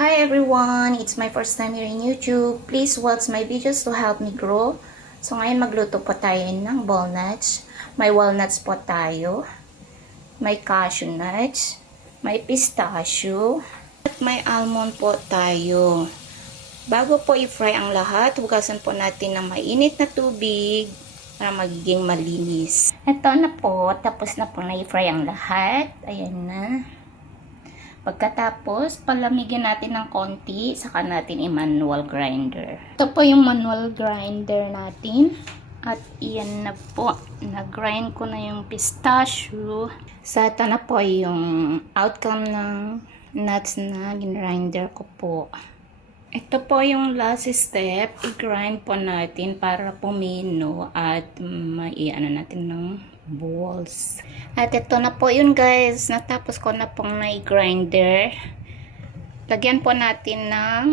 Hi everyone! It's my first time here in YouTube. Please watch my videos to help me grow. So ngayon magluto po tayo ng walnuts. May walnuts po tayo. May cashew nuts. May pistachio. At may almond po tayo. Bago po i-fry ang lahat, hugasan po natin ng mainit na tubig para magiging malinis. Ito na po, tapos na po na i-fry ang lahat. Ayan na. Pagkatapos, palamigin natin ng konti, saka natin i-manual grinder. Ito po yung manual grinder natin. At iyan na po, nag-grind ko na yung pistachio. So, ito na po yung outcome ng nuts na grinder ko po. Ito po yung last step, i-grind po natin para pumino at maiano natin ng balls. At ito na po yun guys, natapos ko na pong na-grinder. Lagyan po natin ng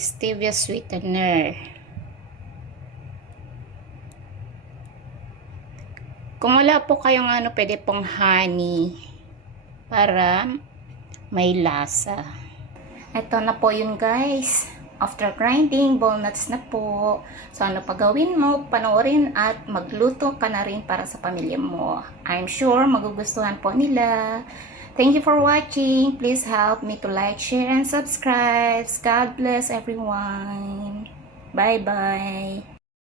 stevia sweetener. Kung wala po kayong pwede pong honey para may lasa. Ito na po yun guys. After grinding, walnuts na po. So ano pa gawin mo, panoorin at magluto ka na rin para sa pamilya mo. I'm sure magugustuhan po nila. Thank you for watching. Please help me to like, share, and subscribe. God bless everyone. Bye-bye.